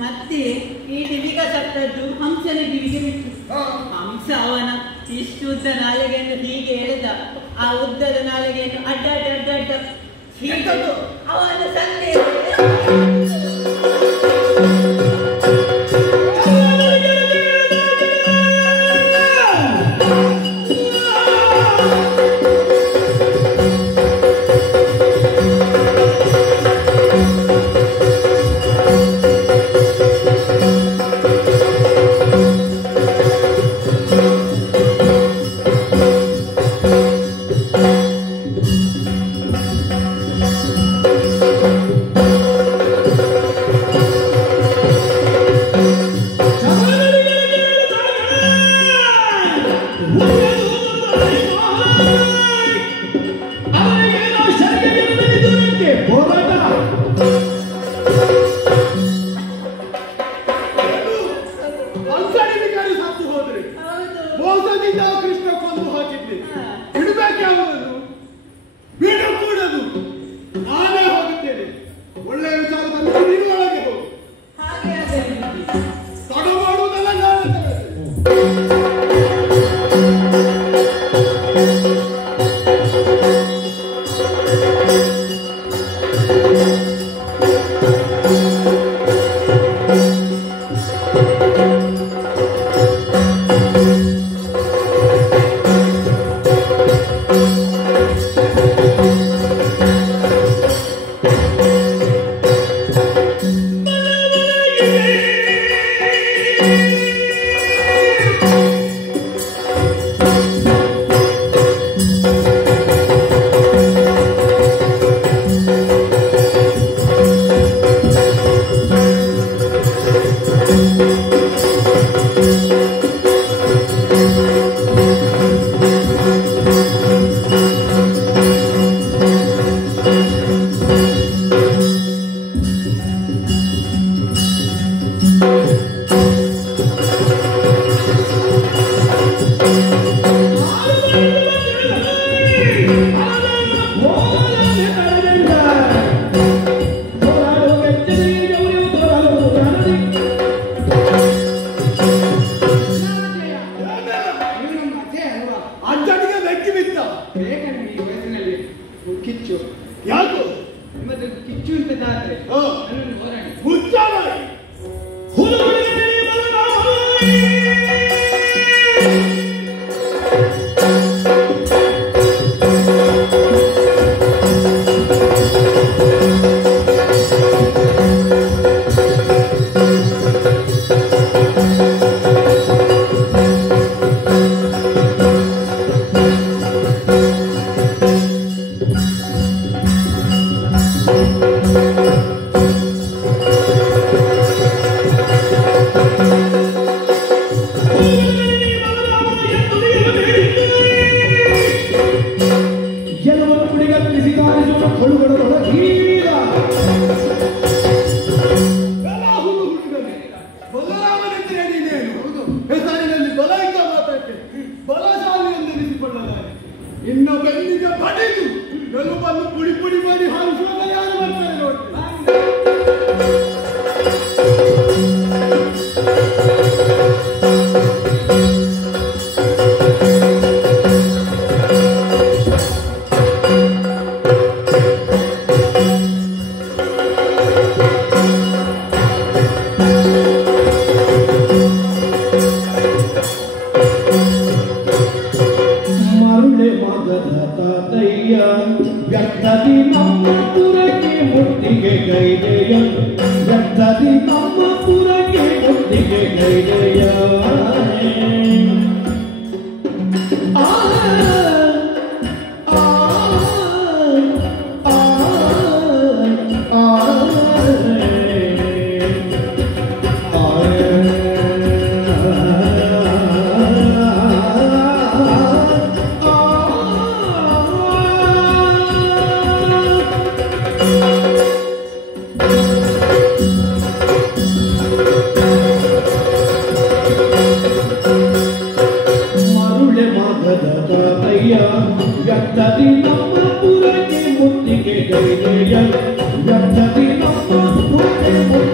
ಮತ್ತೆ ಈ ಟಿವಿಗ ಸತ್ತದ್ದು ಹಂಸನ ಕಿವಿಗೆ ಬಿಟ್ಟು ಹಂಸ ಅವನ ಇಷ್ಟು ಉದ್ದ ನಾಲಿಗೆಯನ್ನು ಹೀಗೆ ಎಳೆದ ಆ ಉದ್ದದ ನಾಲಿಗೆಯನ್ನು ಅಡ್ಡ ಹೀಗೆ ಅವನ ಸಂದೇಶ Yang jadi nama putih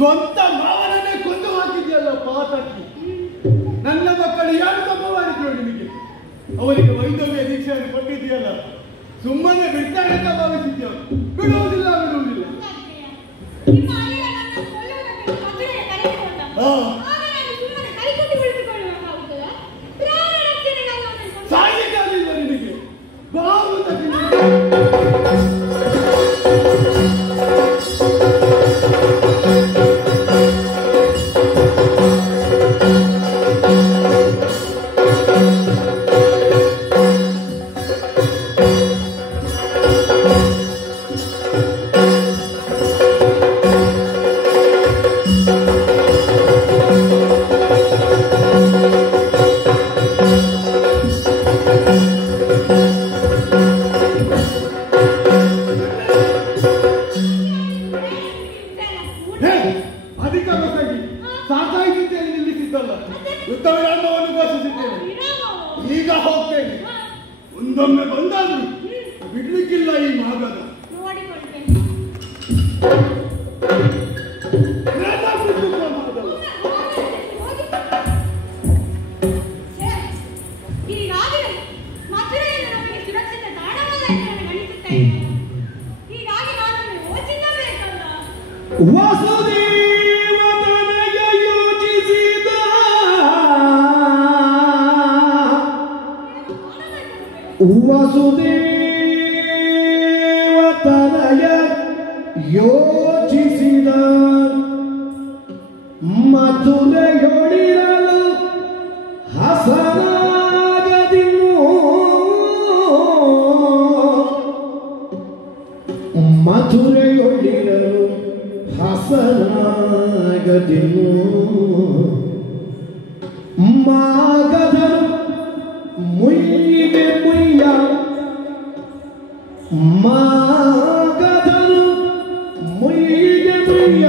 ಸ್ವಂತ ಮಾವನನ್ನೇ ಕೊಂದು ಹಾಕಿದ್ಯಲ್ಲ ಪಾತಕಿ. ನನ್ನ ಮಕ್ಕಳು ಯಾರು ತಪ್ಪ ಮಾಡಿದ್ರು ನಿನಗೆ? ಅವರಿಗೆ ವೈದ್ಯವ್ಯ ದೀಕ್ಷೆಯನ್ನು ಕೊಟ್ಟಿದ್ಯಲ್ಲ, ಸುಮ್ಮನೆ ಬಿಡ್ತಾರೆ ಅಂತ ಭಾವಿಸಿದ್ಯ? ಬಿಡುವುದಿಲ್ಲ. ಸಾಯಲಿಕ್ಕಾಗಲಿಲ್ವ ನಿನಗೆ? ಈಗ ಹೋಗ್ತೇನೆ. ಒಂದೊಮ್ಮೆ ಬಂದಾದ್ರು ಬಿಡ್ಲಿಕ್ಕಿಲ್ಲ ಈ ಮಾಗದ. ವಸುದೇವತನಯ ಯೋಚಿಸಿದ ಮಥುರೆಯೊಳಿರಲು ಹಸನಾಗದಿನು ಮಥುರೆಯೊಳಿರಲು ಹಸನಾಗದಿನು ಮಾಗಧನು ಮುಯ್ಯಿಗೆ ಮುಯ್ಯ ಮಾಗಧನು ಮುಯ್ಯಿಗೆ ಮುಯ್ಯ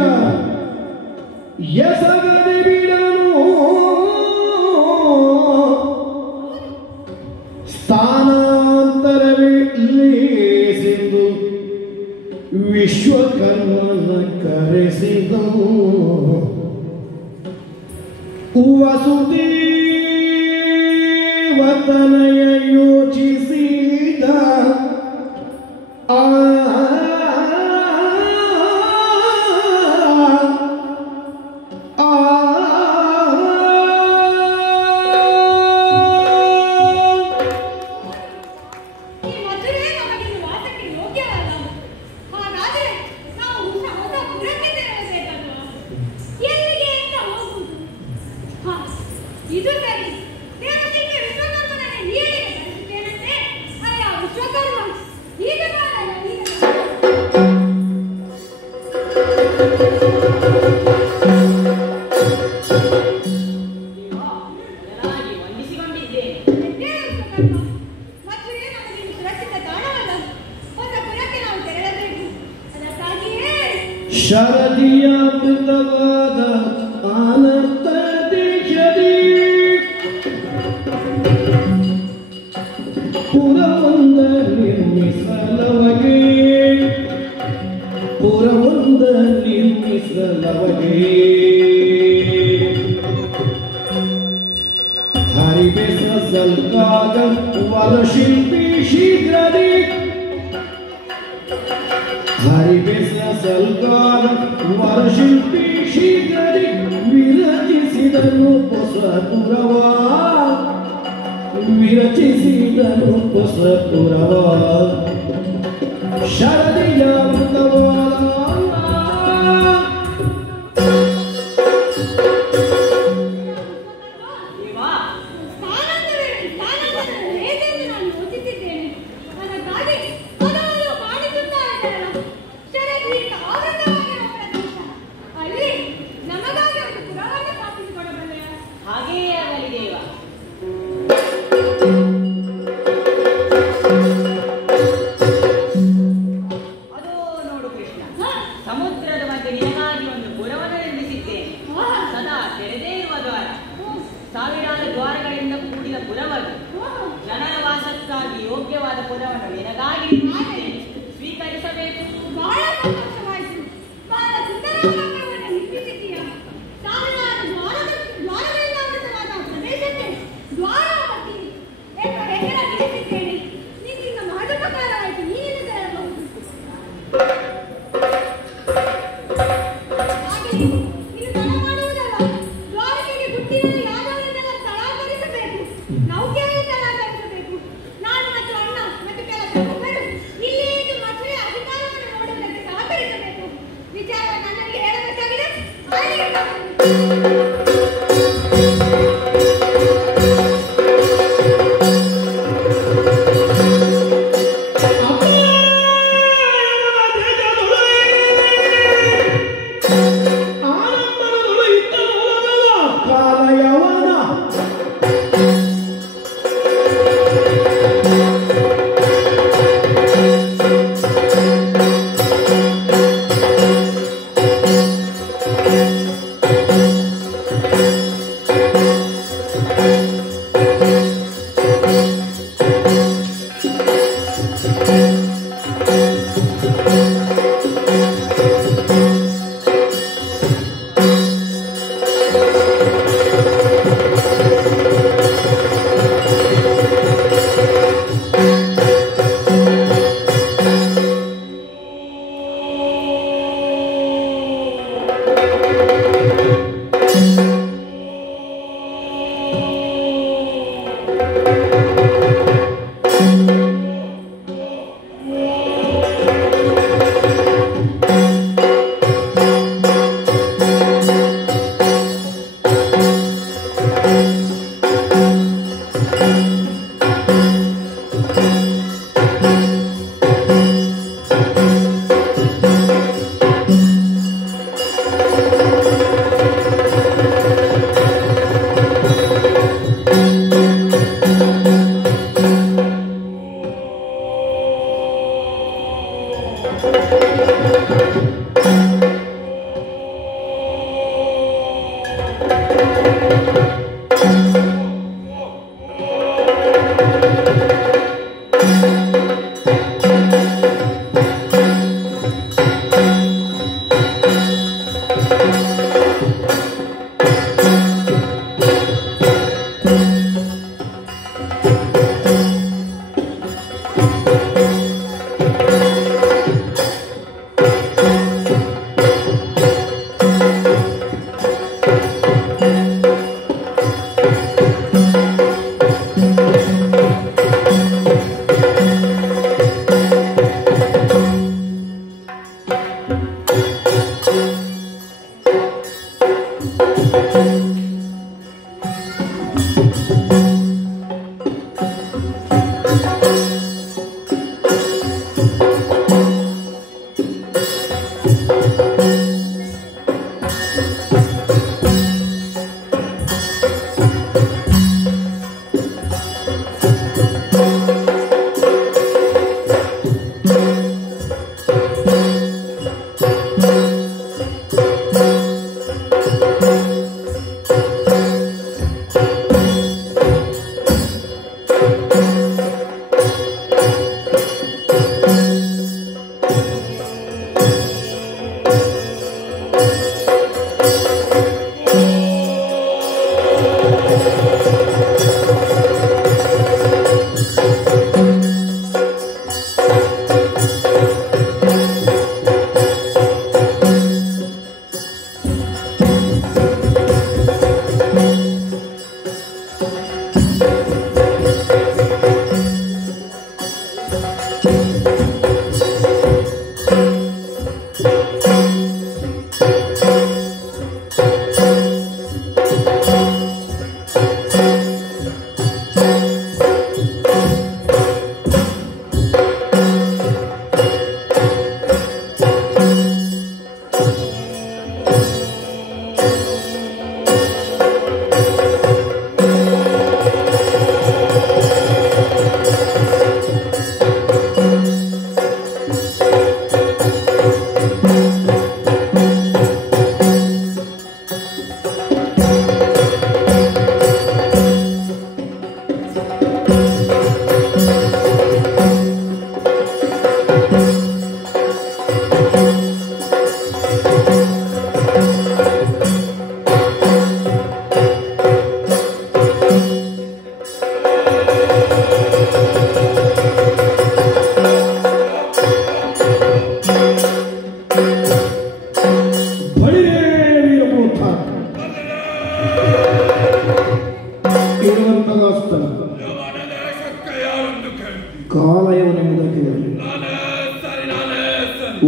ಎಸಗದೆ ಬಿಡನು ಸ್ಥಾನಾಂತರವಿಲ್ಲಿಸಿದು ವಿಶ್ವಕರ್ಮನ ಕರೆಸಿದು ವಸುದೇವತನಯ ಯೋಚಿಸಿದ ಶರದಿಯಾಮೃತವಾದ ಆನಂದ ದೇಶದಿ ಪುರವೊಂದ ನಿರ್ಮಿಸಲವಗೆ ಹರಿಬೆಸ ಸಲ್ಕಾಗ ವರಶಿಲ್ಪಿ ಶೀಘ್ರದಿ ಹರಿಬೆಸ ಸಲ್ಕಾಗ ವರಶಿಲ್ಪಿ ಶೀಘ್ರದಿ ವಿರಚಿಸಿದನು ಹೊಸ ಪುರವ ಶರದಿಯ ಸ್ವೀಕರಿಸಬೇಕು. ಬಹಳ ಸಂತೋಷವಾಯಿತು. ಬಹಳ ಸುಂದರವಾದ ನಿರ್ಮಿಸಿ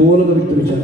ಓಲದ ವ್ಯಕ್ತಿ ವಿಚಾರ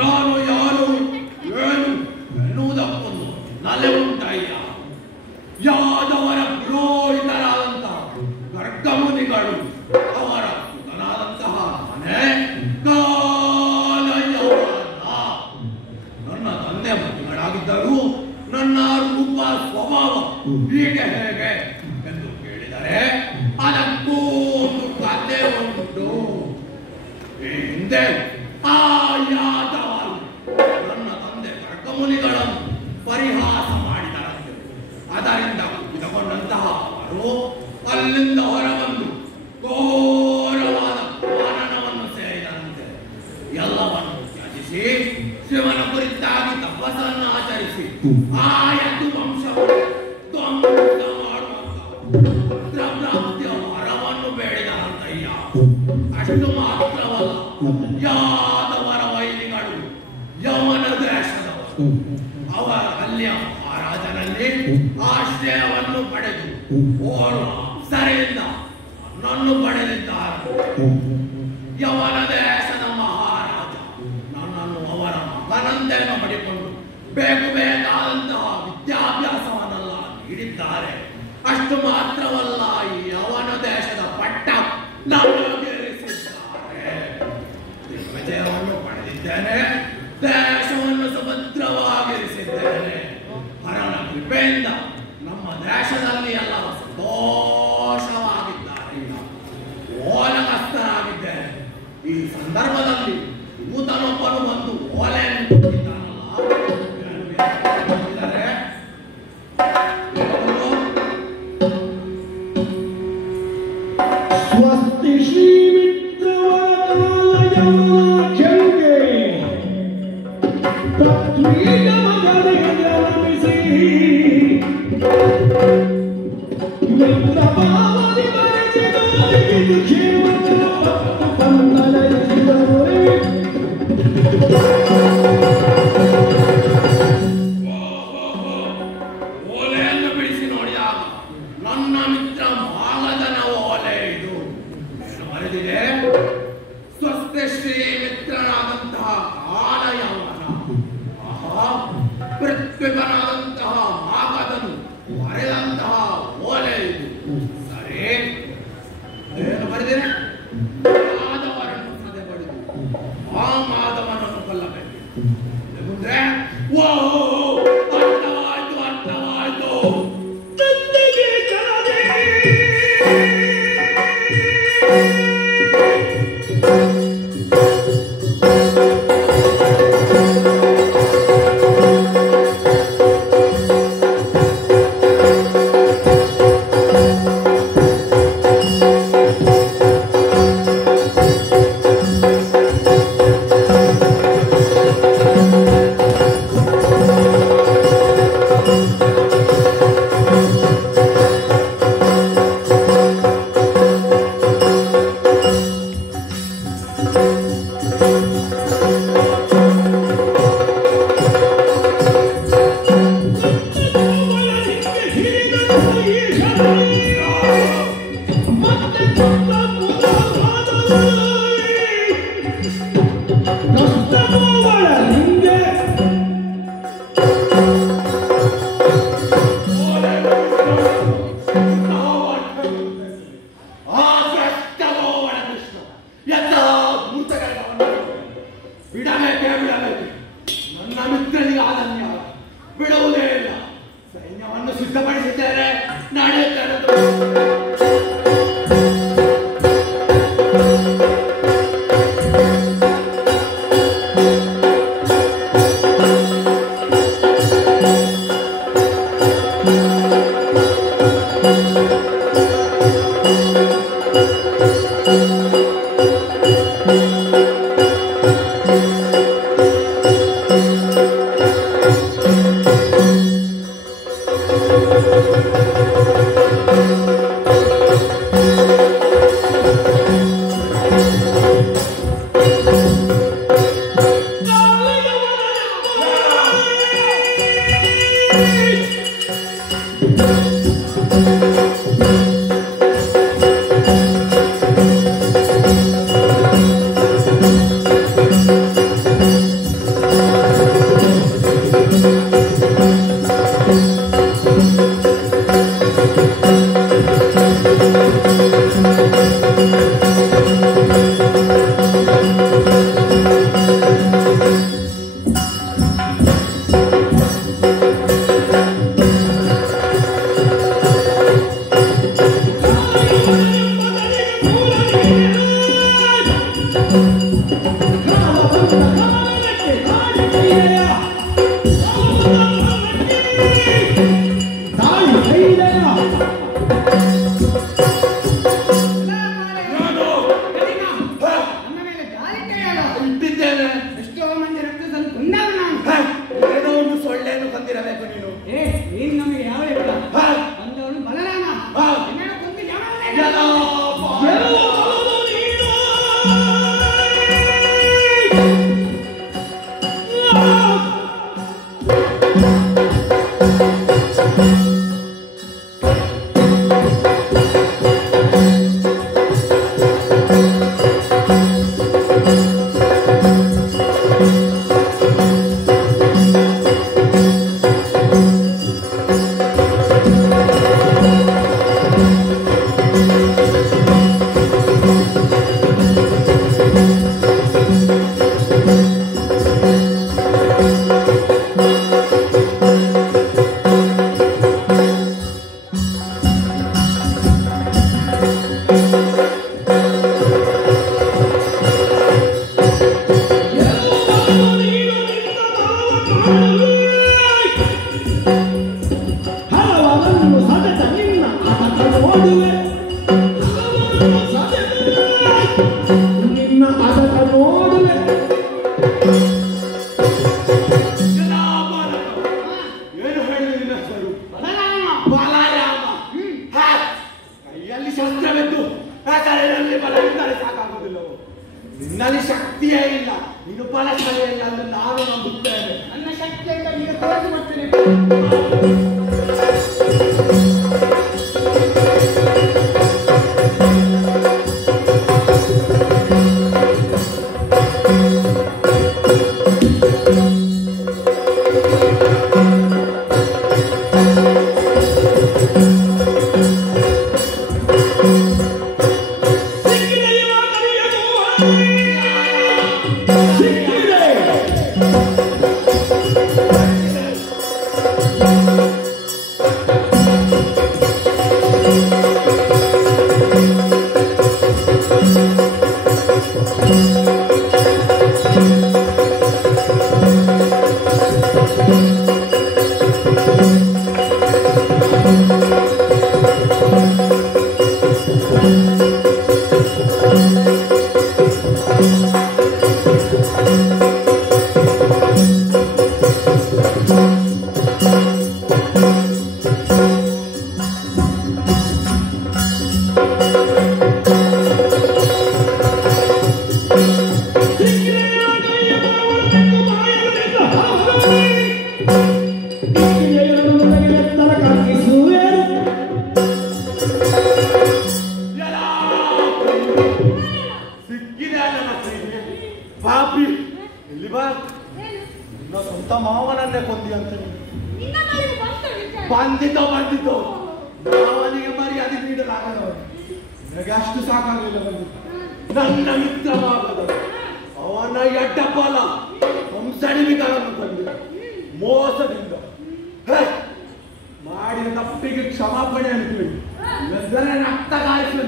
ನಾನು ಯಾರು ಏನು ಎನ್ನುವುದಕ್ಕೊಂದು ನಲೆ ಉಂಟಯ್ಯ. ಯಾದವರ ಪುರೋಹಿತರಾದಂತಹ ಗರ್ಗಮುನಿಗಳು ಅವರ ಸುತನಾದಂತಹ ಮನೆ ಕಾಲಯವನ ನನ್ನ ತಂದೆ ಮಕ್ಕಳಾಗಿದ್ದರು. ನನ್ನ ರೂಪ ಸ್ವಭಾವ ಹೀಗೆ ಹೇಗೆ ಎಂದು ಕೇಳಿದರೆ ಅದಕ್ಕೂ ಒಂದು ಕಥೆ ಉಂಟು. ಈ ಹಿಂದೆ ಆ ಯಾದವರು ನನ್ನ ತಂದೆ ಗರ್ಗಮುನಿಗಳನ್ನು ಪರಿಹಾಸ ಮಾಡಿದರಂತೆ. ಅದರಿಂದ ಕುಪಿತಗೊಂಡಂತಹ ಅವರು ಅಲ್ಲಿಂದ ಹೊರಬಂದು ಘೋರವಾದ ಕಾನನವನ್ನು ಸೇರಿದಂತೆ. ಎಲ್ಲವನ್ನು ತ್ಯಜಿಸಿ ಶಿವನ ಕುರಿತಾಗಿ ತಪಸ್ಸನ್ನು ಆಚರಿಸಿ ಆ ಯದು ವಂಶವನ್ನು ಧ್ವಂಸ ಮಾಡುವಂತ ರುದ್ರಪ್ರಾಪ್ತಿಯ ವರವನ್ನು ಬೇಡಿದರಂತಯ್ಯ. ಅಷ್ಟು ಮಾತ್ರವಲ್ಲ, ಯಾದವರ ವೈರಿಗಳು ಯವನ ದೇಶದವರು ಅವರ ಅಲ್ಲಿಯ ಮಹಾರಾಜನಲ್ಲಿ ಆಶ್ರಯವನ್ನು ಪಡೆದು ಓರ್ವ ಸರಿಯಿಂದ ನನ್ನನ್ನು ಪಡೆದಿದ್ದಾರೆ. ಯವನ ದೇಶದ ಮಹಾರಾಜ ನನ್ನನ್ನು ಅವರ ಮಗನಂತೆ ಮಾಡಿಕೊಂಡು ಬೇಕಾದಂತಹ ವಿದ್ಯಾಭ್ಯಾಸವನ್ನೆಲ್ಲ ನೀಡಿದ್ದಾರೆ. ಅಷ್ಟು ಮಾತ್ರವಲ್ಲ, ನಮಗೆರಿಸಿದ್ದಾರೆ. ದಿಗ್ವಿಜಯವನ್ನು ಪಡೆದಿದ್ದೇನೆ, ದೇಶವನ್ನು ಸುಭದ್ರವಾಗಿರಿಸಿದ್ದೇನೆ. ಹರನ ಕೃಪೆಯಿಂದ ನಮ್ಮ ದೇಶದಲ್ಲಿ ಎಲ್ಲರ ಸಂತೋಷವಾಗಿದ್ದಾರೆ. ಓಲಗಸ್ತನಾಗಿದ್ದೇನೆ. ಈ ಸಂದರ್ಭದಲ್ಲಿ ದೂತನೊಬ್ಬನು ಬಂದು ಓಲೆಯನ್ನು ಕೊಟ್ಟಿದ್ದಾನಲ್ಲ, ಹೇಳಿದ್ದಾರೆ. ಸ್ವಸ್ತಿ ಶ್ರೀ ಮಿತ್ರವಾದಲಯಂಗೆ ತತ್ವೀಗಮಗದಗಲಮಿಸಿ ಮಿತ್ರಭಾವದಿ ಬರೆಸಿದೋರಿಗಿದು ಕ್ಷೇಮವನ್ನು ಪನ್ನಲಯಿಸಿದವರೇ. ಓಲೆಯನ್ನು ಬಿಡಿಸಿ ನೋಡಿದಾಗ ನನ್ನ ಮಿತ್ರ ಮಾಗದನ ಓಲೆ ಇದು. ಏನು ಬರೆದಿದೆ? ಸ್ವಸ್ತಿ ಶ್ರೀ ಮಿತ್ರನಾದಂತಹ ಕಾಲಯವನ, ಪೃಥ್ವಿಕನಾದಂತಹ ಮಾಗದನು ಬರೆದಂತಹ ಓಲೆ ಇದು. ಸರಿ, ಏನು ಬರೆದಿದೆ? ಮಾಧವರನ್ನು ಸದೆ ಬಡಿದು ಆ ಮಾಧವನನ್ನು ಕೊಲ್ಲಬೇಕು. ಮುಂದೆ ಓ ಅರ್ಥವಾಯ್ತು, ಅರ್ಥವಾಯ್ತು. ತಂದೆಗೆ ಕರದೆ ಬಿಡಬೇಕೇ ಬಿಡಬೇಕು. ನನ್ನ ಮಿತ್ರನಿಗೆ ಆದನ್ಯ ಬಿಡುವುದೇ ಇಲ್ಲ. ಸೈನ್ಯವನ್ನು ಸಿದ್ಧಪಡಿಸಿದ್ದೇನೆ, ನಡೆಯುತ್ತೇನೆ. ನಿನ್ನಲ್ಲಿ ಶಕ್ತಿಯೇ ಇಲ್ಲ, ನೀನು ಬಲಶಾಲಿ ಇಲ್ಲ ಅಂತ ನಾನು ನಂಬುತ್ತೇನೆ. ನನ್ನ ಶಕ್ತಿಯಿಂದ ಈಗ ತೋರಿಸಿ ಮಾಡ್ತೇನೆ. ಬಂದಿತ್ತು ಅವನಿಗೆ ಮರ್ಯಾದೆ ನೀಡಲಾಗದ, ನನಗೆ ಅಷ್ಟು ಸಾಕಾಗಲಿಲ್ಲ. ನನ್ನ ಮಿತ್ರವಾಗದ ಅವನ ಎಡ್ಡಪಾಲ ಹಂಸಣಿಗಳನ್ನು ತಂದೆ ಮೋಸದಿಂದ ಮಾಡಿದ ತಪ್ಪಿಗೆ ಕ್ಷಮಾಪಣೆ ಅನ್ಕೊಳ್ಳಿ, ಎಂದರೆ ರಕ್ತ ಗಾಯಿಸುವ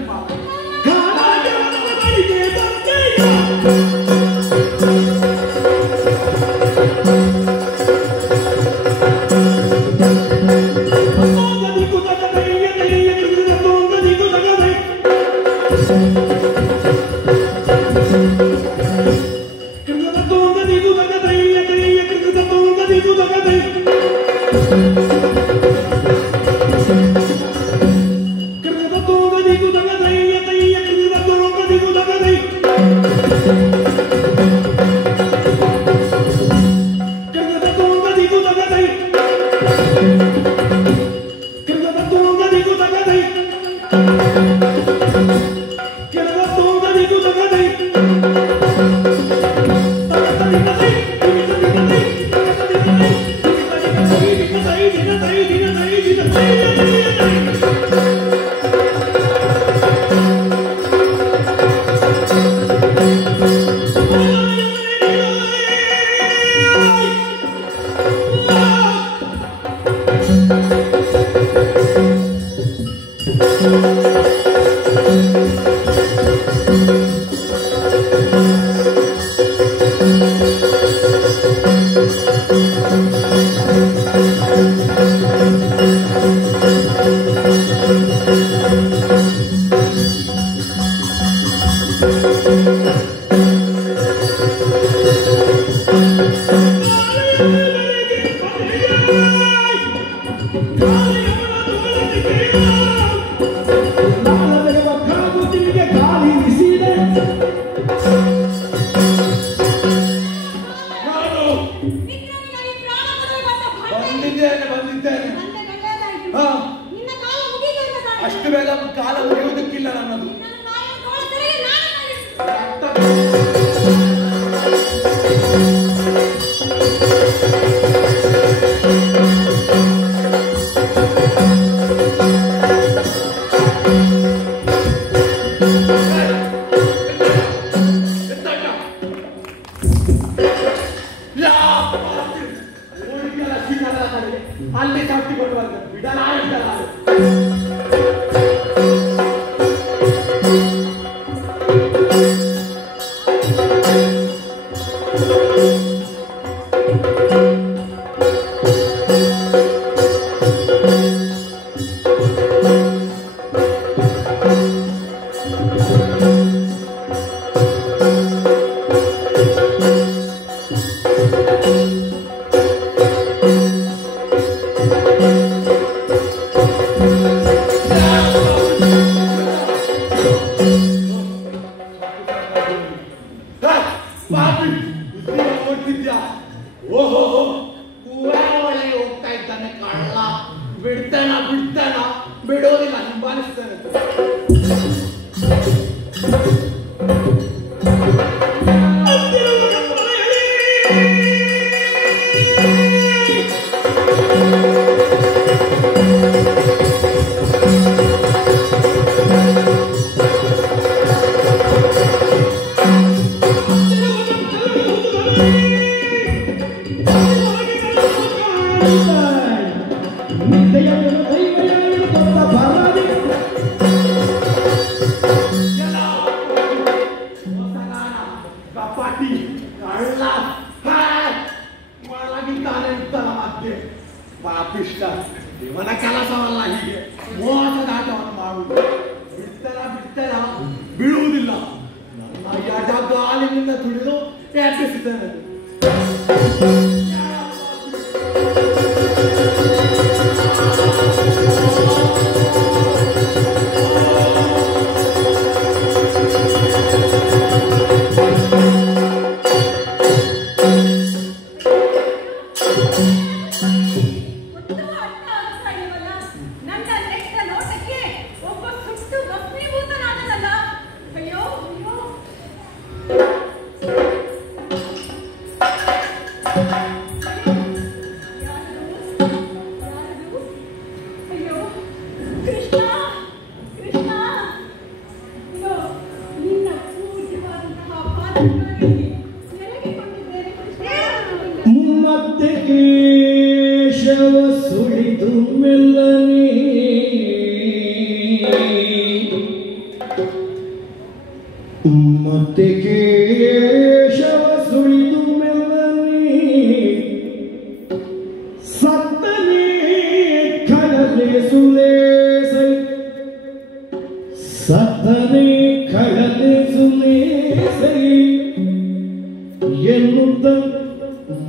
ಅಷ್ಟು ಬೇಗ ಕಾಲ ಮುಗಿಯುವುದಕ್ಕಿಲ್ಲ ನನ್ನದು. ಅಲ್ಲಿ ತಪ್ಪಿಕೊಂಡು ಬಿಡಲಾರೆ ಉತ್ತರ ಬೀಳುವುದಿಲ್ಲ. ನನ್ನ ಎಡಗಾಲಿನಿಂದ ತುಳಿದು ಎಬ್ಬಿಸಿದ್ದಾನೆ. ಮತ್ತೆ ಕೇಶವ ಸುಳಿದು ಮೆಲ್ಲನೆ ಮತ್ತೆ ಕೇಶವ ಸುಳಿದು ಮೆಲ್ಲನೆ ಸತ್ತನೆ ಕಡಲೆ ಸುಲೇಸೈ ಸತ್ತನೆ ಕಡಲೆ ಸುಲೇಸೈ ಎನ್ನುತ್ತ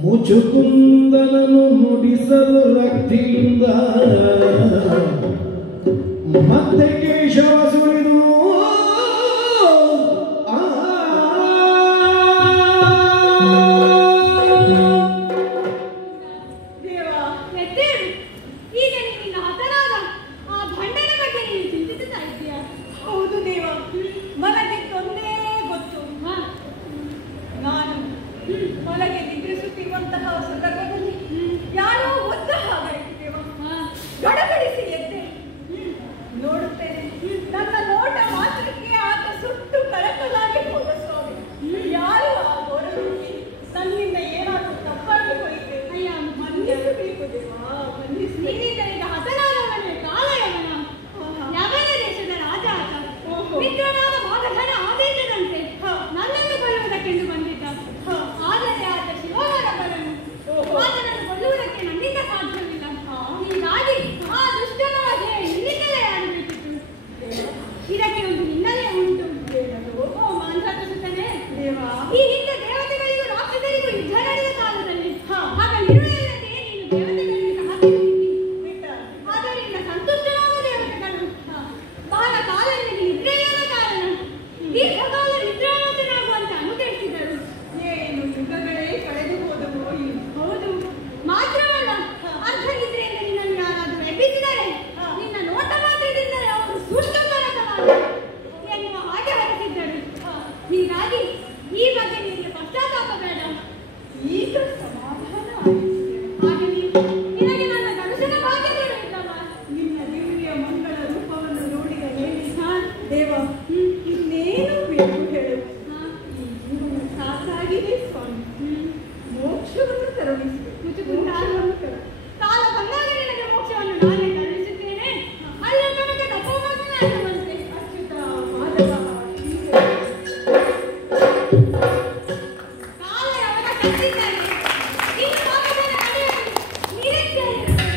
ಮುಚುಕುಂದನನು ನುಡಿಸಲು ರಕ್ತಿಯಿಂದ ಮತ್ತೆ ಕೇಶವ ಸುಳಿದು ಸಂದರ್ಭದಲ್ಲಿ ಯಾರೋ ಒದ್ದ ಹಾಗಾಯಿತು ದೇವ. ಗಡಗಡಿಸಿ ಎದ್ದೆ ನೋಡುತ್ತೇನೆ. ನನ್ನ ನೋಟ ಮಾತ್ರಕ್ಕೆ ಆತ ಸುಟ್ಟು ಕರಕಲಾಗಿ ಹೋದ ಸ್ವಾಮಿ. ಯಾರು ಆ ಗೋರಗುಂಡಿ? ನನ್ನಿಂದ ಏನಾದರೂ ತಪ್ಪಾಗಿ ಹೋಯಿತೆ. ಅಯ್ಯ ಮನ್ನಿಸಬೇಕು ದೇವ, ಮನ್ನಿಸಿ. ನಿನ್ನಿಂದ ಈಗ ಹತನಾದವನೇ ಕಾಲಯವನ ಯವನ ದೇಶದ ರಾಜ ಆತ. ಮಿತ್ರನಾದ ಮಾಗಧನ ಆದೇಶದಂತೆ ನನ್ನನ್ನು ಕೊಲ್ಲುವುದಕ್ಕೆಂದು ಬಂದಿದ್ದ. ಆದರೆ ಆತ ಶಿವನ ಬರನು. ಆತನನ್ನು ಕೊಲ್ಲುವುದಕ್ಕೆ ನನ್ನಿಂದ ಸಾಧ್ಯವಿಲ್ಲ. ಹೀಗಾಗಿ ಆ ದುಷ್ಟನ ನಿನ್ನಿಂದಲೇ ಆಗಬೇಕಿತ್ತು. ಇದಕ್ಕೆ ಒಂದು ಹಿನ್ನೆಲೆ ಉಂಟು. ಓ ಮಾಂಸಕಸುತ್ತನೆ ದೇವ, ಈ ಹಿಂದೆ ದೇವತೆಗಳಿಗೂ ರಾಕ್ಷಸರಿಗೂ ಯುದ್ಧ ನಡೆದ ಕಾಲದಲ್ಲಿ ಹಾಗಲ್ಲಿರುವುದಲ್ಲದೆ ನೀನು ದೇವತೆಗಳಿಗೆ ಸಹ ಆದ್ದರಿಂದ ಸಂತುಷ್ಟರಾದ ದೇವತೆಗಳು ಬಹಳ ಕಾಲ ನಿನಗೆ ನಿದ್ರೆಯಾದ ಕಾರಣ ದೀರ್ಘಕಾಲ ನಿದ್ರಾನಾಥನಾಗುವಂತೆ ಅನುಗ್ರಹಿಸಿದರು. ಏನು ಯುಗಗಳೇ ಕಳೆದು ಹೋದವು. ಹೌದು, ಮಾತ್ರವಲ್ಲ ಅರ್ಧ ನಿದ್ರೆಯಿಂದ ನಿನ್ನನ್ನು ಯಾರಾದರೂ ಎಬ್ಬಿಸಿದರೆ ನಿನ್ನ ನೋಟ ಮಾತ್ರದಿಂದಲೇ ಅವರು ಸುಷ್ಟಕರಕವಾದರು ಎನ್ನುವ ಹಾಗೆ ಹೊರಟಿದ್ದರು. ಹೀಗಾಗಿ ಈ ಬಗ್ಗೆ ನಿನಗೆ ಪಶ್ಚಾತ್ತಾಪ ಬೇಡ. ಈಗ ಸಮಾಧಾನ ಆಯಿತು. ಆಗಲಿ, ನಿನಗೆ ನನ್ನ ದರ್ಶನ ಭಾಗ್ಯ ದೊರೆಯಿತಲ್ಲ. ನಿನ್ನ ದಿವ್ಯ ಮಂಗಳ ರೂಪವನ್ನು ನೋಡಿದ ಮೇಲೆ ದೇವ ಇನ್ನೇನು ಬೇಕು ಹೇಳು. ಈ ಜೀವನ ಸಾಕಾಗಿದೆ ಸ್ವಾಮಿ. ಮೋಕ್ಷವನ್ನು ಕರುಣಿಸಬೇಕು. ಮುಚುಕುಂದ ಕಾಲ ಬಂದಾಗ ನಿನಗೆ ಮೋಕ್ಷವನ್ನು ನಾನೇ ಕರುಣಿಸುತ್ತೇನೆ. ಅಲ್ಲ ತನಕ ತಪೋವರ್ತನೆ ಅನ್ನುವಂತೆ ಅಚ್ಯುತ ಮಾಧವ ಕಾಲ ಯಾವಾಗ ಕಟ್ಟಿದ್ದಾರೆ ಇನ್ನು ಮಾಗಧನ ನಡೆಯಲು ನಿರೀಕ್ಷೆ ಇರುತ್ತದೆ.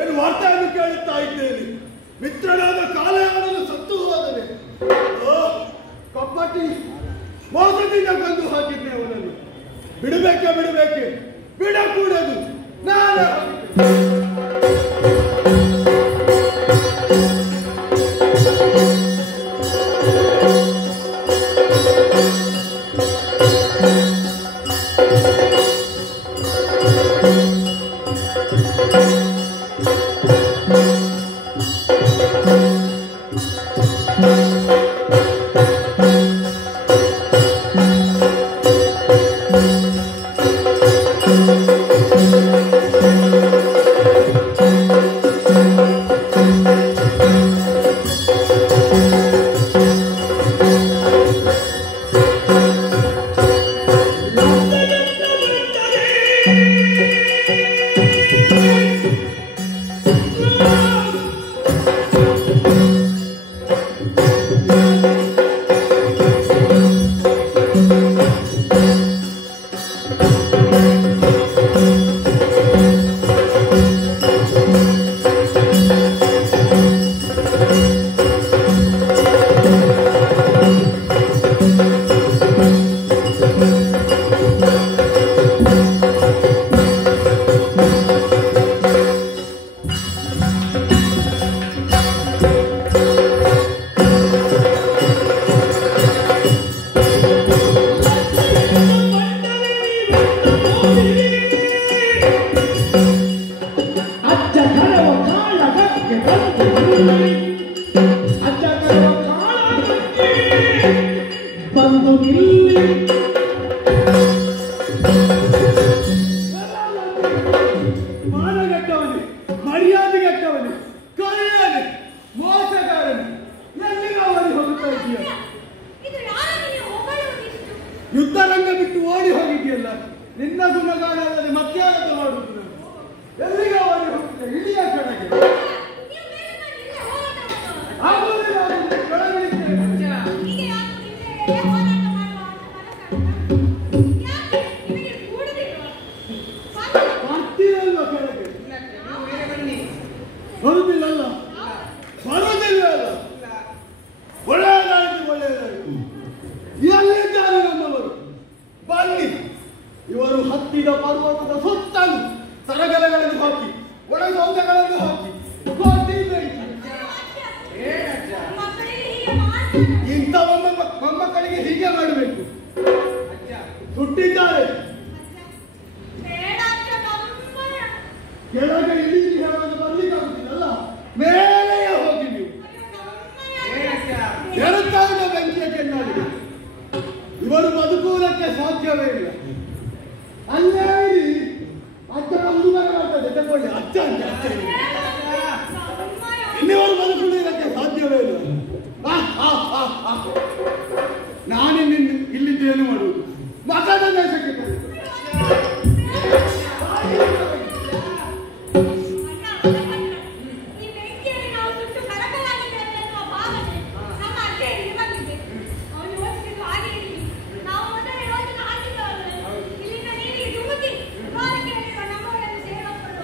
ಏನು ವಾರ್ತೆಯನ್ನು ಕೇಳುತ್ತಾ ಇದ್ದೇನೆ. ಮಿತ್ರನಾದ ಕಾಲಯವನನ್ನು ಸತ್ತು ಹೋದರೆ ಕಪ್ಪಟ್ಟಿ ಮೋಸದಿಂದ ಕೊಂದು ಹಾಕಿದ್ದೆ ಅವನನ್ನು. ಬಿಡಬೇಕೆ ಬಿಡಕೂಡದು. ನಾನು Thank you. ಅಜ್ಜಗಳ ಕಾಳಗಕ್ಕೆ ಬಂದು ನಿಲ್ಲಿ ಮಾನಗಟ್ಟವನೇ, ಮರ್ಯಾದೆಗಟ್ಟವನೇ, ಕಳ್ಳನೇ, ಮೋಸಗಾರನೇ, ಎಲ್ಲಿಗೆ ಓಡಿ ಹೋಗುತ್ತಾ ಇದೆಯಾ? ಇದು ಯಾರನ್ನು ನೀವು ಹೊಗಳುವುದಿಷ್ಟು? ಯುದ್ಧರಂಗ ಬಿಟ್ಟು ಓಡಿ ಹೋಗಿದೆಯಲ್ಲ, ನಿನ್ನ ಗುಣಗಾನಲ್ಲದೆ ಮತ್ಯಾರನ್ನು ಮಾಡುವುದು ನಾನು. ಎಲ್ಲಿಗೆ ಓಡಿ ಹೋಗ್ತಿದ್ದೆ? ಇಳಿಯ ಕಡೆಗೆ. ನೀವು ಮೇಲಿಂದ ನಿನ್ನೆ ಹೋರಾಟವನ್ನು ಆಗುವುದಿಲ್ಲ, ಆಗುವುದಿಲ್ಲ, ಕೆಳಗಿಳಿತೇನೆ. ಹೀಗೆ ಯಾಕೆ ನಿನ್ನೆ ಹೋರಾಟ ಮಾಡುವ ಅಂತ ಮನಸ್ಸು? ಯಾಕೆ ನಿಮಗೆ ಕೂಡುದಿಲ್ವಾ? ಬರ್ತೀರಲ್ವ ಕೆಳಗೆ? ಬರುವುದಿಲ್ಲಲ್ಲ, ಬರುವುದಿಲ್ಲಲ್ಲ. ಒಳ್ಳೆಯದಾಯಿತು, ಒಳ್ಳೆಯದಾಯಿತು. ಎಲ್ಲಿದ್ದಾರೆ ನಮ್ಮವರು? ಬನ್ನಿ. ಇವರು ಹತ್ತಿದ ಪರ್ವತದ ಸುತ್ತಲೂ ಸರಗಲಗಳನ್ನು ಹಾಕಿ, ಒಳಸೌಧಗಳನ್ನು ಹಾಕಿ ಕೊಟ್ಟಿದ್ದೇನೆ. ಮಕ್ಕಳಿಗೆ ಹೀಗೆ ಮಾಡ್ತಾರೆ. ಇಂಥ ಮೊಮ್ಮಕ್ಕಳಿಗೆ ಹೀಗೆ ಮಾಡಬೇಕು. ಸುಟ್ಟಿದ್ದಾರೆ. ಬೇಡ ಅಂತ ನಮ್ಮನ್ನ. ಕೆಳಗೆ ಇಳಿ ಹೇಳೋದು ಬರ್ಲಿಕ್ಕೆ ಆಗುತ್ತಿಲ್ಲ. ಮೇಲೆಯೇ ಹೋಗಿ ನೀವು. ಎರುತ್ತಾದ ಬೆಂಕಿಯ ಕೆನ್ನಾಡಿಗೆ ಇವರು ಬದುಕುವುದಕ್ಕೆ ಸಾಧ್ಯವೇ ಇಲ್ಲ. ಅಲ್ಲೇ ಇರಿ. ಅಜ್ಜನ ಹುಡುಗರ ಮಾಡ್ತದೆ, ತಗೊಳ್ಳಿ. ಅಜ್ಜ ಅಂತ ಅಜ್ಜ ಇಲ್ಲಿ. ಇನ್ನಿವರು ಬದುಕುವುದಕ್ಕೆ ಸಾಧ್ಯವೇ ಇಲ್ಲ. ನಾನಿನ್ನ ಇಲ್ಲಿದ್ದೇನು ಮಾಡುವುದು? ಮಗನ ದೇಶಕ್ಕೆ ಬರುವುದು. ಈ ಬೆಂಕಿಯಲ್ಲಿ ನಾವು ಸುಟ್ಟು ಕರಕಲಾಗಿದ್ದೇವೆ ಎನ್ನುವ ಭಾವನೆ ನಮ್ಮ ಅಜ್ಜನಿಗೆ ಬಂದಿದೆ. ಅವನು ಯೋಚಿಸಿದ್ದು ಹಾಗೆ ಇರಲಿ. ನಾವು ಮೊದಲೇ ಯೋಚನೆ ಹಾಕಿದ್ದವರಲ್ಲ. ಇಲ್ಲಿಂದ ನೀರಿಗೆ ಧುಮುಕಿ ದ್ವಾರಕ್ಕೆ ಹೇಳಿರುವ ನಮ್ಮವರನ್ನು ಸೇವೆ ಮಾಡುವ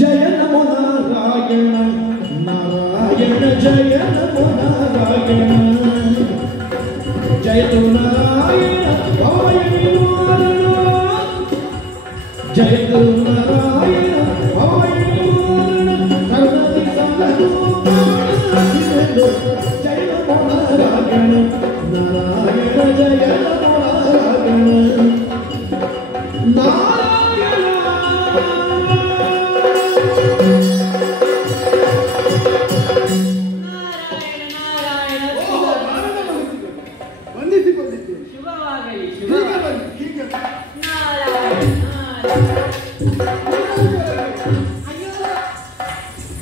ಜಯ ನಮೋ ನಾರಾಯಣ ನಾರಾಯಣ ಜಯ ನಮೋ ನಾರಾಯಣ ಜಯತು ನಾರಾಯಣ ಭವಾಯನಿವಾರಣ ಜಯತು ನಾರಾಯಣ ಭವಾಯನಿವಾರಣ ಕರುಣದಿ ಸಲ್ಲದು ಕಾಣಸಿರಲು ಜಯ ನಮೋ ನಾರಾಯಣ ನಾರಾಯಣ ಜಯ ನಮೋ ನಾರಾಯಣ ಬಂಧಿಸಿಕೊಂಡಿದ್ದೇನೆ. ಶುಭವಾಗಲಿ, ಹೀಗೆ ಶುಭವಾಗಲಿ. ಬನ್ನಿ, ಹೀಗೆ ಬನ್ನಿ. ನಾರಾಯಣ, ಅಯ್ಯೋ,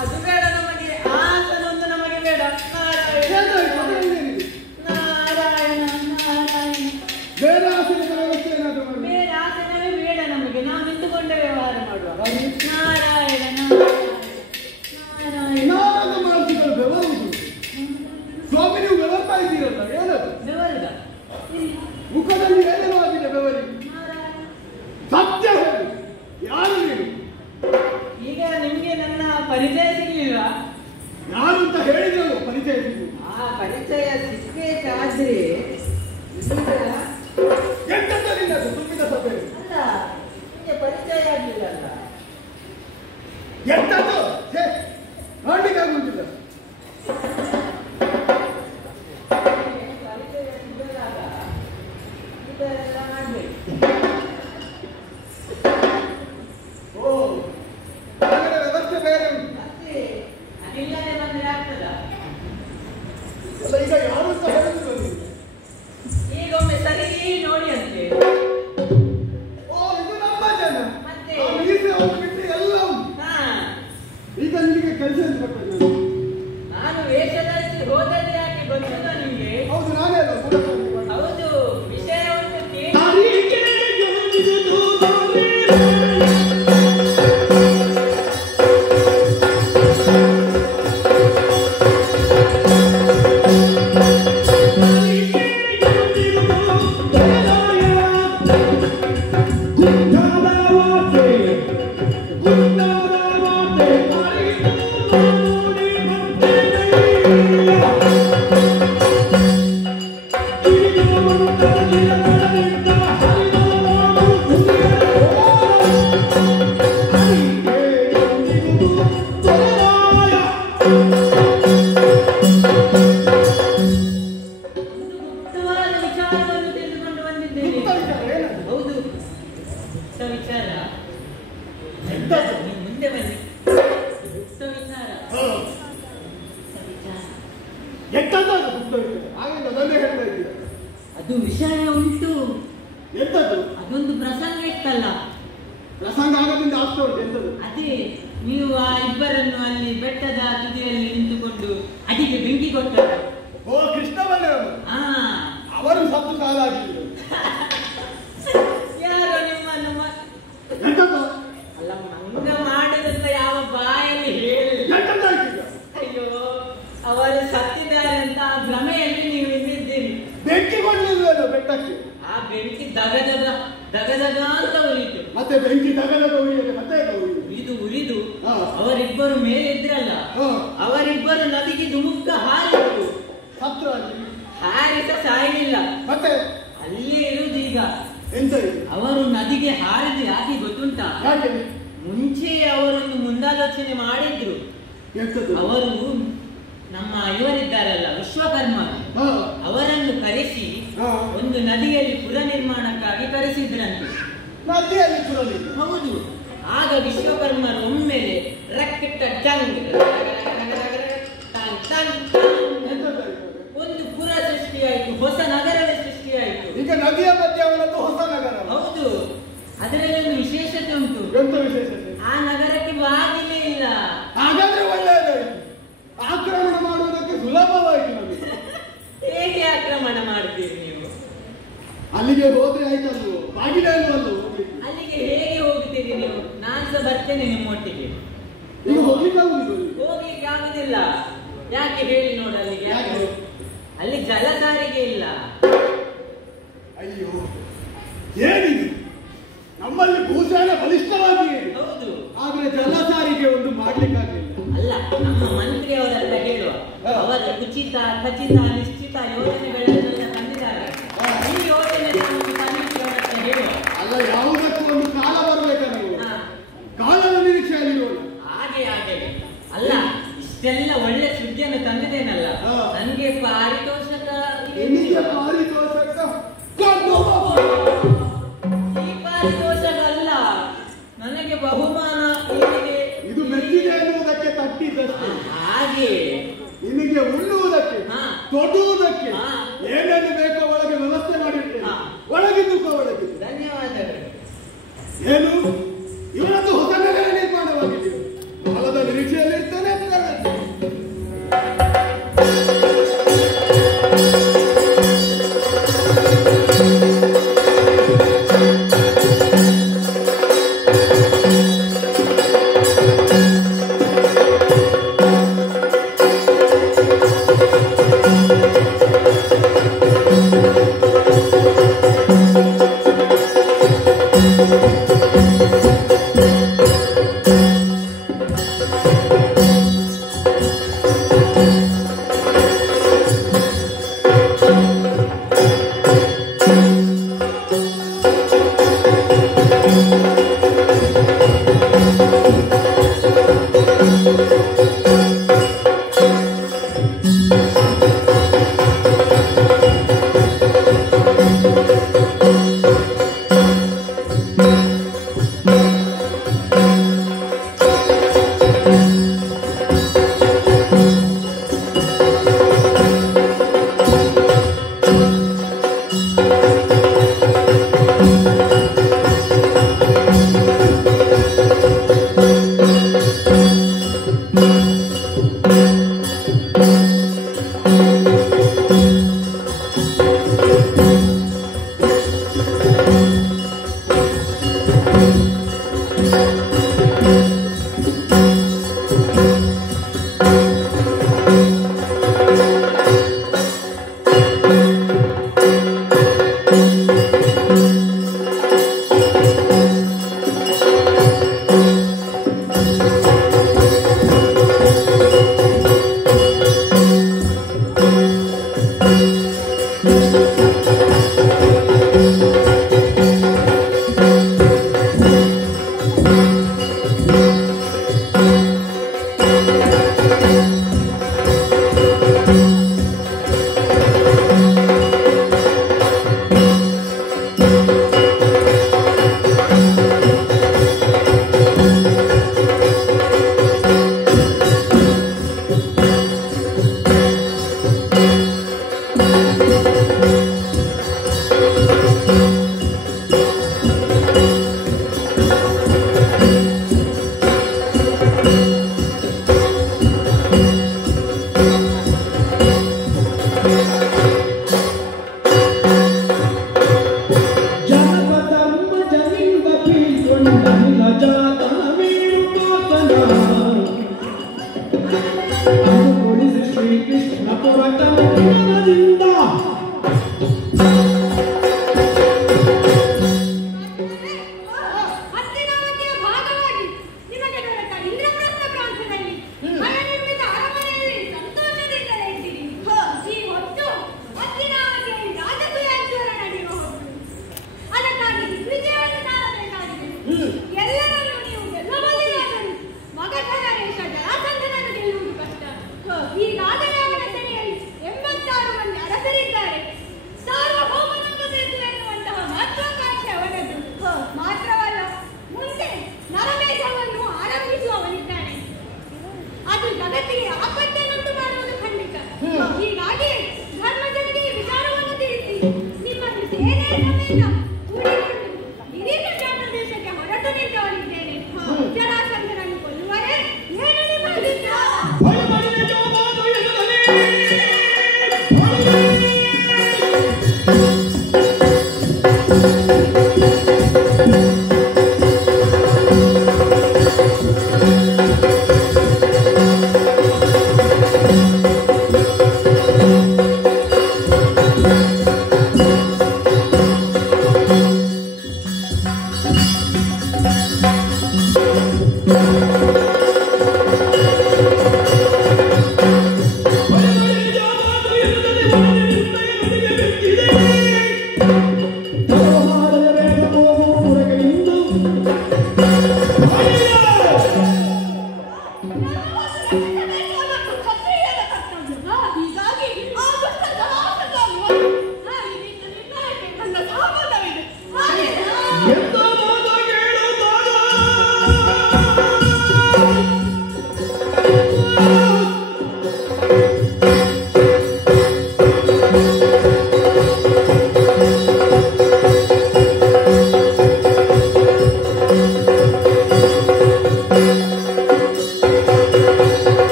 ಅದು ಬೇಡ ನಮಗೆ. ಆಸನೊಂದು ನಮಗೆ ಬೇಡ. ನಾರಾಯಣ, ನಾರಾಯಣ. ಬೇರೆ ಆಸನದ ವ್ಯವಸ್ಥೆ ಏನಾದರೂ ಮಾಡಿ. ಬೇರೆ ಆಸನವೇ ಬೇಡ ನಮಗೆ. ನಾವು ನಿಂತುಕೊಂಡೇ ವ್ಯವಹಾರ ಮಾಡುವ. ನಾರಾಯಣ, ನಾರಾಯಣ, ನಾರಾಯಣ. ನಾರದ ಮಾನಸಿಕರು ಬೆವರುವುದು. ಸ್ವಾಮಿ ನೀವು ಬೆವರ್ತಾ ಇದ್ದೀರಲ್ಲ, ಏನದು? ಬೆವರುದ? ಮುಖದಲ್ಲಿ ಏನೇನೋ ಆಗಿದೆ ಬೆವರಿ. ನಾರಾಯಣ. ಸತ್ಯ ಹೇಳಿ, ಯಾರು ನೀನು? ಈಗ ನಿಮ್ಗೆ ನನ್ನ ಪರಿಚಯ ಸಿಗ್ಲಿಲ್ವಾ? ಯಾರು ಅಂತ ಹೇಳಿದ್ರು ಪರಿಚಯ ಸಿಗು. ಆ ಪರಿಚಯ ಸಿಗ್ಬೇಕಾದ್ರೆ ಈಗ ಎಂತದ್ದು ನಿನ್ನದು ತುಂಬಿದ ಸಭೆ? ಅಲ್ಲ, ನಿಮಗೆ ಪರಿಚಯ ಆಗ್ಲಿಲ್ಲಲ್ಲ. ಎಂತದ್ದು? ನೋಡ್ಲಿಕ್ಕಾಗುವುದಿಲ್ಲ. ಪರಿಚಯ ಸಿಗಲಾಗ ಇದೆಲ್ಲ ಮಾಡ್ಬೇಕು. ಓ, ಅದರ ವ್ಯವಸ್ಥೆ ಬೇರೆ ಉಂಟು. ಮತ್ತೆ ಅದಿಲ್ಲದೆ ಬಂದ್ರೆ ಆಗ್ತದ? ಅಲ್ಲ, ಈಗ ಯಾರು ಅಂತ ಹೇಳುದಿಲ್ಲ ನೀವು. ಈಗ ಒಮ್ಮೆ ಸರಿ ನೋಡಿ ಅಂತೆ. ಓ, ಇದು ನಮ್ಮ ಜನ. ಮತ್ತೆ? ಆ ಮೀಸೆ ಒಂದು ಬಿಟ್ಟು ಎಲ್ಲ ಉಂಟು. ಹಾ, ಈಗ ನಿಮಗೆ ಕೆಲಸ ಅಂತ ಕೊಟ್ಟದ್ದು ನಾನು. ನಾನು ವೇಷದಲ್ಲಿ ಹೋದಲ್ಲಿ ಯಾಕೆ ಗೊತ್ತದ ನಿಮ್ಗೆ? ಹೌದು, ನಾನೇ ಅಲ್ಲ, ಕೂಡ ಹೌದು, ವಿಷಯ ಉಂಟು ಕೇಳಿ. ಹರಿಕೆ ವಿಷಯ ಉಂಟು. ಎಂತದ್ದು? ಅದೊಂದು ಪ್ರಸಂಗ ಇತ್ತಲ್ಲ. ಪ್ರಸಂಗ ಆಗದಿಂದ ಆಗ್ತಾ ಉಂಟು. ಎಂತದ್ದು? ಅದೇ ನೀವು ಆ ಇಬ್ಬರನ್ನು ಅಲ್ಲಿ ಬೆಟ್ಟದ ತುದಿಯಲ್ಲಿ ನಿಂತುಕೊಂಡು ಅಡಿಗೆ ಬೆಂಕಿ ಕೊಟ್ಟರು. ಓ ಕೃಷ್ಣ ಬಲ್ಲವರು. ಹಾ, ಅವರು ಸತ್ತು ಕಾಲ ಆಗಿದ್ರು. ಯಾರು ನಿಮ್ಮನ್ನು ಎಂತದ್ದು? ಅಲ್ಲ ಮಂಗ ಮಾಡುದಂತ ಯಾವ ಬಾಯಲ್ಲಿ ಹೇಳಿ. ಎಂತದ್ದಾಗಿಲ್ಲ. ಅಯ್ಯೋ, ಅವರು ಸತ್ತಿದ್ದಾರೆ ಅಂತ ಆ ಭ್ರಮೆಯಲ್ಲಿ ನೀವು ಇಲ್ಲಿದ್ದೀರಿ. ಬೆಂಕಿ ಕೊಡ್ಲಿಲ್ವೇನೋ ಬೆಟ್ಟಕ್ಕೆ? ಆ ಬೆಂಕಿ ದಗದಗ ದಗದಗ ಅಂತ ಉರಿಯಿತು. ಮತ್ತೆ ಬೆಂಕಿ ತಗದ ಉರಿಯದೆ ಮತ್ತೆ ಉರಿದು ಉರಿದು ಹಾ. ಅವರಿಬ್ಬರು ಮೇಲೆ ಇದ್ರಲ್ಲ, ಹಾ. ಅವರಿಬ್ಬರು ನದಿಗೆ ಧುಮುಕ್ಕ ಹಾರಿದ್ರು. ಸತ್ರ ಹಾರಿಸ ಸಾಯಲಿಲ್ಲ, ಮತ್ತೆ ಅಲ್ಲೇ ಇರುವುದು ಈಗ. ಎಂತ ಇದು? ಅವರು ನದಿಗೆ ಹಾರಿದ ಯಾಕೆ ಗೊತ್ತುಂಟ? ಯಾಕೆ? ಮುಂಚೆ ಅವರೊಂದು ಮುಂದಾಲೋಚನೆ ಮಾಡಿದ್ರು. ಎಂತದ್ದು? ಅವರು ನಮ್ಮ ಇವರಿದ್ದಾರಲ್ಲ ವಿಶ್ವಕರ್ಮ, ಹಾ. ಅವರನ್ನು ಕರೆಸಿ ಹಾ. ಒಂದು ನದಿಯಲ್ಲಿ ಪುರ ನಿರ್ಮಾಣಕ್ಕಾಗಿ ಕರೆಸಿದ್ರಂತೆ. ನದಿಯಲ್ಲಿ ಸುರಲಿ. ಹೌದು. ಆಗ ವಿಶ್ವಕರ್ಮರು ಒಮ್ಮೆಲೆ ರಕ್ಕಿಟ್ಟ ಟಂಗ್ ಟಂಗ್ ಟಂಗ್ ಟಂಗ್ ಎಂತದ್ದಾಯ್ತು? ಒಂದು ಪುರ ಸೃಷ್ಟಿಯಾಯಿತು, ಹೊಸ ನಗರವೇ ಸೃಷ್ಟಿಯಾಯಿತು. ಈಗ ನದಿಯ ಮಧ್ಯೆ ಅವನದ್ದು ಹೊಸ ನಗರ. ಹೌದು. ಅದರಲ್ಲಿ ಒಂದು ವಿಶೇಷತೆ ಉಂಟು. ಎಂತ ವಿಶೇಷತೆ? ಆ ನಗರಕ್ಕೆ ಬಾಗಿಲೇ ಇಲ್ಲ. ಹಾಗಾದ್ರೆ ಒಳ್ಳೆಯದಾಯ್ತು. ಆಕ್ರಮಣ ಮಾಡುವುದಕ್ಕೆ ಸುಲಭವಾಯಿತು ನಮಗೆ. ಹೇಗೆ ಆಕ್ರಮಣ ಮಾಡ್ತೀರಿ ನೀವು? ಅಲ್ಲಿಗೆ ಹೋದ್ರೆ ಆಯ್ತಲ್ವ? ಬಾಗಿಲೇ ಅಲ್ವಲ್ಲ ಹೋಗ್ಲಿಕ್ಕೆ? ಅಲ್ಲಿಗೆ ಹೇಗೆ ಹೋಗ್ತೀರಿ ನೀವು? ನಾನು ಸಹ ಬರ್ತೇನೆ ನಿಮ್ಮೊಟ್ಟಿಗೆ. ಈಗ ಹೋಗ್ಲಿಕ್ಕೆ ಆಗುದಿಲ್ಲ. ಹೋಗ್ಲಿಕ್ಕೆ ಆಗುದಿಲ್ಲ. ಯಾಕೆ ಹೇಳಿ ನೋಡು. ಅಲ್ಲಿಗೆ ಯಾಕೆ? ಅಲ್ಲಿ ಜಲ ಸಾರಿಗೆ ಇಲ್ಲ. ಅಯ್ಯೋ, ಏನಿದು? ನಮ್ಮಲ್ಲಿ ಭೂಸೇನೆ ಬಲಿಷ್ಠವಾಗಿ ಇದೆ. ಹೌದು. ಆದ್ರೆ ಜಲ ಸಾರಿಗೆ ಒಂದು ಮಾಡ್ಲಿಕ್ಕಾಗಲಿಲ್ಲ. ಅಲ್ಲ, ನಮ್ಮ ಮಂತ್ರಿ ಅವರೆಲ್ಲ ಹೇಳುವ ಅವರ ಉಚಿತ ಖಚಿತ ನಿಶ್ಚಿತ ಯೋಜನೆಗಳನ್ನೆಲ್ಲ ತಂದಿದ್ದಾರೆ. ಈ ಯೋಜನೆ ನಮಗೆ ಸಮಿತಿಯವರ ಹತ್ರ ಹೇಳುವ. ಅಲ್ಲ, ಯಾವುದಕ್ಕೂ ಒಂದು ಕಾಲ ಬರ್ಬೇಕಲ್ಲ ನೀವು. ಹಾ, ಕಾಲದ ನಿರೀಕ್ಷೆಯಲ್ಲಿ ಇರೋದು. ಹಾಗೆ ಹಾಗೆ. ಅಲ್ಲ, ಇಷ್ಟೆಲ್ಲ ಒಳ್ಳೆ ಸುದ್ದಿಯನ್ನು ತಂದಿದ್ದೇನಲ್ಲ, ಹಾ. ನನಗೆ ಪಾರಿತೋಷಕ ನಿನಗೆ ಪಾರಿತೋಷಕ ಕೊಂಡು ಬಾ. ಈ ಪಾರಿತೋಷಕ ಅಲ್ಲ, ನನಗೆ ಬಹುಮಾನ. ನಿನಗೆ ಇದು ಮೆಚ್ಚಿಗೆ ಎನ್ನುವುದಕ್ಕೆ ತಟ್ಟಿದ್ದಷ್ಟೇ. ಹಾಗೆ ನಿನಗೆ ಉಣ್ಣುವುದಕ್ಕೆ, ಹಾ. ತೊಡುವುದಕ್ಕೆ ಹಾ. ಏನೇನು ಬೇಕೋ ಒಳಗೆ ವ್ಯವಸ್ಥೆ ಮಾಡಿರ್ತೇನೆ. ಹಾ. ಒಳಗಿದ್ದು ಒಳಗಿದ್ದು. ಧನ್ಯವಾದಗಳು. ಏನು